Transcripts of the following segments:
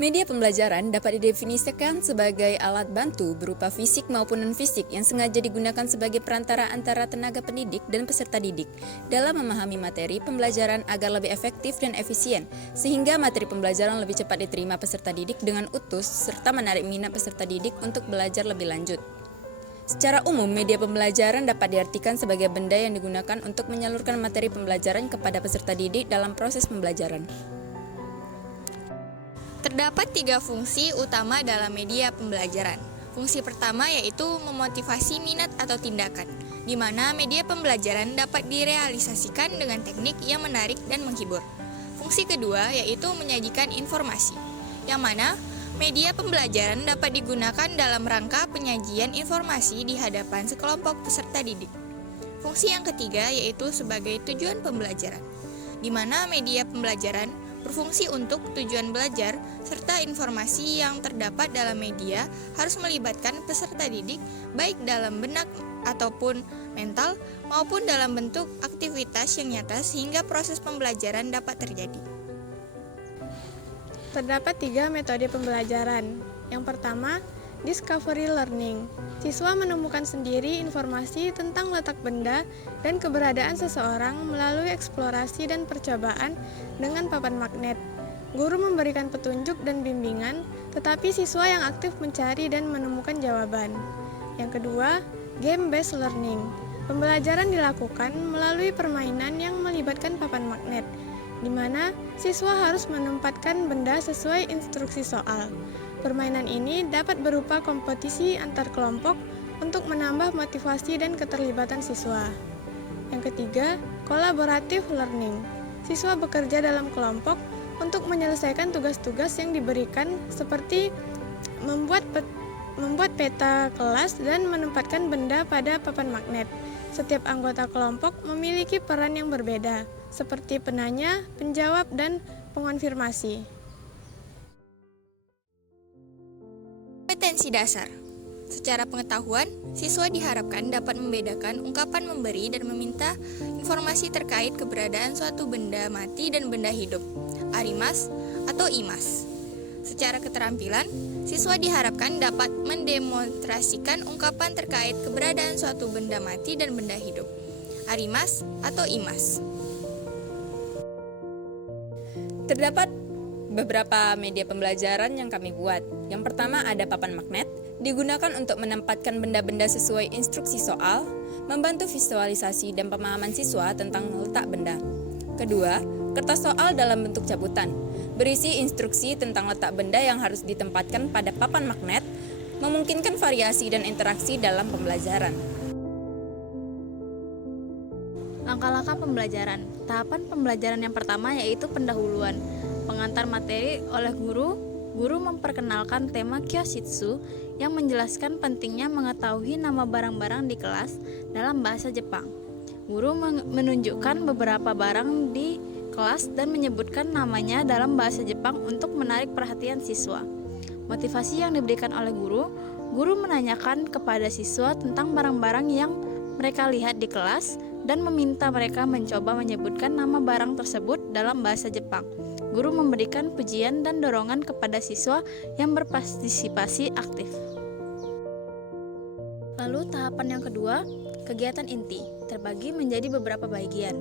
Media pembelajaran dapat didefinisikan sebagai alat bantu berupa fisik maupun non-fisik yang sengaja digunakan sebagai perantara antara tenaga pendidik dan peserta didik dalam memahami materi pembelajaran agar lebih efektif dan efisien, sehingga materi pembelajaran lebih cepat diterima peserta didik dengan utuh serta menarik minat peserta didik untuk belajar lebih lanjut. Secara umum, media pembelajaran dapat diartikan sebagai benda yang digunakan untuk menyalurkan materi pembelajaran kepada peserta didik dalam proses pembelajaran. Terdapat 3 fungsi utama dalam media pembelajaran. Fungsi pertama yaitu memotivasi minat atau tindakan, di mana media pembelajaran dapat direalisasikan dengan teknik yang menarik dan menghibur. Fungsi kedua yaitu menyajikan informasi, yang mana media pembelajaran dapat digunakan dalam rangka penyajian informasi di hadapan sekelompok peserta didik. Fungsi yang ketiga yaitu sebagai tujuan pembelajaran, di mana media pembelajaran berfungsi untuk tujuan belajar, serta informasi yang terdapat dalam media harus melibatkan peserta didik baik dalam benak ataupun mental maupun dalam bentuk aktivitas yang nyata sehingga proses pembelajaran dapat terjadi. Terdapat 3 metode pembelajaran. Yang pertama, discovery learning. Siswa menemukan sendiri informasi tentang letak benda dan keberadaan seseorang melalui eksplorasi dan percobaan dengan papan magnet. Guru memberikan petunjuk dan bimbingan, tetapi siswa yang aktif mencari dan menemukan jawaban. Yang kedua, game-based learning. Pembelajaran dilakukan melalui permainan yang melibatkan papan magnet, di mana siswa harus menempatkan benda sesuai instruksi soal. Permainan ini dapat berupa kompetisi antar kelompok untuk menambah motivasi dan keterlibatan siswa. Yang ketiga, collaborative learning. Siswa bekerja dalam kelompok untuk menyelesaikan tugas-tugas yang diberikan seperti membuat peta kelas dan menempatkan benda pada papan magnet. Setiap anggota kelompok memiliki peran yang berbeda, seperti penanya, penjawab, dan pengonfirmasi. Kompetensi dasar. Secara pengetahuan, siswa diharapkan dapat membedakan ungkapan memberi dan meminta informasi terkait keberadaan suatu benda mati dan benda hidup, arimas atau imas. Secara keterampilan, siswa diharapkan dapat mendemonstrasikan ungkapan terkait keberadaan suatu benda mati dan benda hidup, arimas atau imas. Terdapat beberapa media pembelajaran yang kami buat. Yang pertama ada papan magnet, digunakan untuk menempatkan benda-benda sesuai instruksi soal, membantu visualisasi dan pemahaman siswa tentang letak benda. Kedua, kertas soal dalam bentuk cabutan, berisi instruksi tentang letak benda yang harus ditempatkan pada papan magnet, memungkinkan variasi dan interaksi dalam pembelajaran. Langkah-langkah pembelajaran. Tahapan pembelajaran yang pertama yaitu pendahuluan. Pengantar materi oleh guru memperkenalkan tema Kyoshitsu yang menjelaskan pentingnya mengetahui nama barang-barang di kelas dalam bahasa Jepang. Guru menunjukkan beberapa barang di kelas dan menyebutkan namanya dalam bahasa Jepang untuk menarik perhatian siswa. Motivasi yang diberikan oleh guru menanyakan kepada siswa tentang barang-barang yang mereka lihat di kelas dan meminta mereka mencoba menyebutkan nama barang tersebut dalam bahasa Jepang. Guru memberikan pujian dan dorongan kepada siswa yang berpartisipasi aktif. Lalu tahapan yang kedua, kegiatan inti, terbagi menjadi beberapa bagian,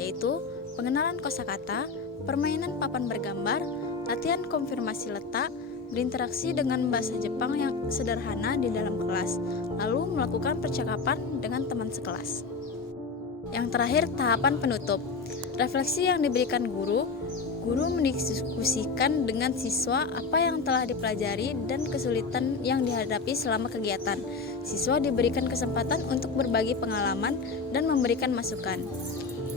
yaitu pengenalan kosakata, permainan papan bergambar, latihan konfirmasi letak, berinteraksi dengan bahasa Jepang yang sederhana di dalam kelas, lalu melakukan percakapan dengan teman sekelas. Yang terakhir, tahapan penutup, refleksi yang diberikan guru mendiskusikan dengan siswa apa yang telah dipelajari dan kesulitan yang dihadapi selama kegiatan. Siswa diberikan kesempatan untuk berbagi pengalaman dan memberikan masukan.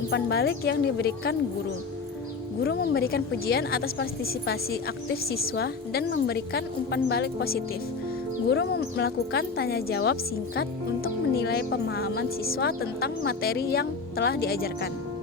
Umpan balik yang diberikan guru memberikan pujian atas partisipasi aktif siswa dan memberikan umpan balik positif. Guru melakukan tanya jawab singkat untuk menilai pemahaman siswa tentang materi yang telah diajarkan.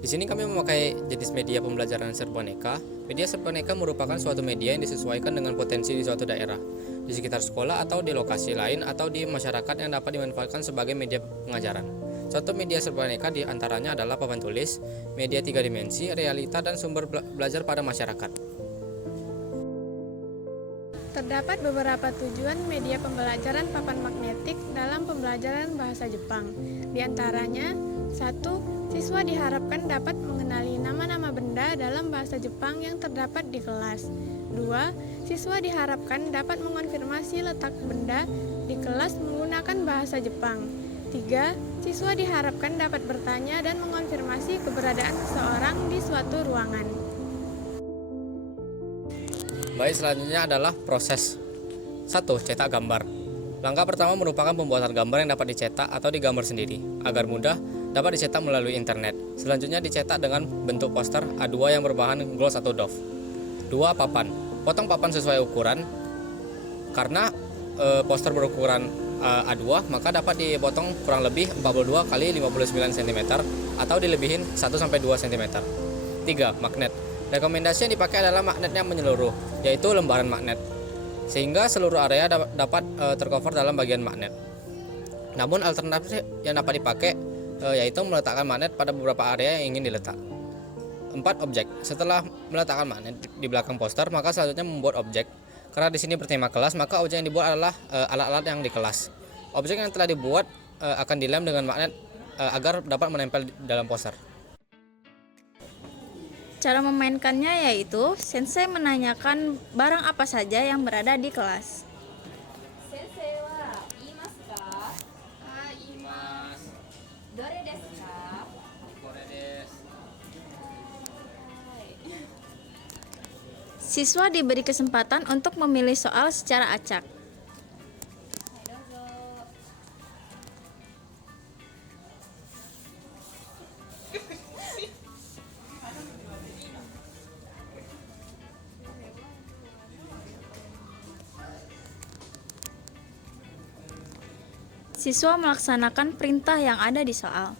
Di sini kami memakai jenis media pembelajaran serboneka. Media serboneka merupakan suatu media yang disesuaikan dengan potensi di suatu daerah, di sekitar sekolah atau di lokasi lain atau di masyarakat yang dapat dimanfaatkan sebagai media pengajaran. Contoh media serbaneka diantaranya adalah papan tulis, media 3 dimensi, realita, dan sumber belajar pada masyarakat. Terdapat beberapa tujuan media pembelajaran papan magnetik dalam pembelajaran bahasa Jepang. Di antaranya, 1. Siswa diharapkan dapat mengenali nama-nama benda dalam bahasa Jepang yang terdapat di kelas. 2. Siswa diharapkan dapat mengonfirmasi letak benda di kelas menggunakan bahasa Jepang. 3. Siswa diharapkan dapat bertanya dan mengonfirmasi keberadaan seseorang di suatu ruangan. Baik, selanjutnya adalah proses. 1. Cetak gambar. Langkah pertama merupakan pembuatan gambar yang dapat dicetak atau digambar sendiri, agar mudah dapat dicetak melalui internet. Selanjutnya dicetak dengan bentuk poster A2 yang berbahan gloss atau doff. 2. Papan. Potong papan sesuai ukuran. Karena poster berukuran A2, maka dapat dipotong kurang lebih 42 x 59 cm atau dilebihin 1-2 cm. 3. Magnet. Rekomendasi yang dipakai adalah magnet yang menyeluruh, yaitu lembaran magnet, sehingga seluruh area dapat tercover dalam bagian magnet. Namun alternatif yang dapat dipakai yaitu meletakkan magnet pada beberapa area yang ingin diletak. 4. Objek. Setelah meletakkan magnet di belakang poster, maka selanjutnya membuat objek. Karena di sini bertema kelas, maka objek yang dibuat adalah alat-alat yang di kelas. Objek yang telah dibuat akan dilem dengan magnet agar dapat menempel dalam poster. Cara memainkannya yaitu sensei menanyakan barang apa saja yang berada di kelas. Siswa diberi kesempatan untuk memilih soal secara acak. Siswa melaksanakan perintah yang ada di soal.